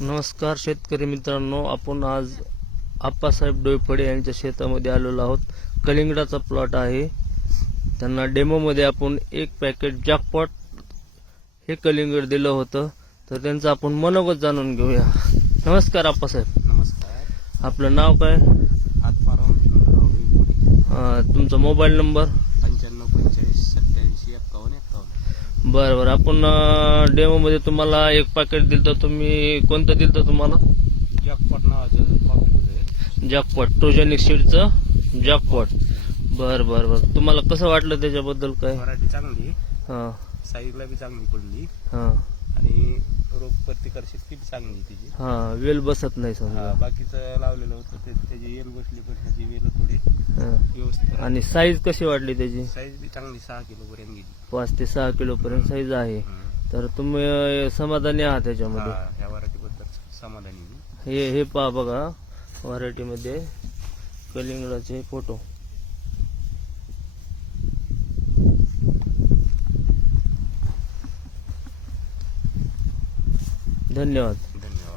नमस्कार शेतकरी मित्रांनो, आपण आज आप्पासाहेब डोईफळे यांच्या शेतामध्ये आलेलो आहोत. कलिंगडाचा प्लॉट आहे. त्यांना डेमोमध्ये आपण एक पॅकेट जॅकपॉट हे कलिंगड दिलं होतं, तर त्यांचं आपण मनोगत जाणून घेऊया. नमस्कार आप्पासाहेब. नमस्कार. आपलं नाव काय? आत्माराम तुमचा मोबाईल नंबर? 9545875151. बरं. आपण डेमोमध्ये तुम्हाला एक पॅकेट दिलं तर तुम्ही कोणतं दिलं तुम्हाला? जॅकपॉट नावाचं पॉकेट आहे. जॅकपॉट, ट्रोजनिक सीडचं जॅकपॉट. बरं. तुम्हाला कसं वाटलं त्याच्याबद्दल काय? व्हरायटी चांगली, हां साईजला बी चांगली पडली हां आणि रोग प्रतिकार शक्ती बी चांगली तिची. हां वेल बसत नाही समजा. बाकीचं लावलेलं होतं त्याची वेल बसली, पण ह्याची वेल थोडी हां. व्यवस्थित. आणि साईज कशी वाटली त्याची? साईज बी चांगली 6 किलो पर्यंत गेली. 5 ते 6 किलो पर्यंत साईज आहे. तर तुम्ही समाधानी आहात त्याच्यामध्ये? ह्या व्हरायटी बद्दल समाधानी मी. हे पहा बघा, व्हरायटीमध्ये कलिंगडाचे फोटो. धन्यवाद.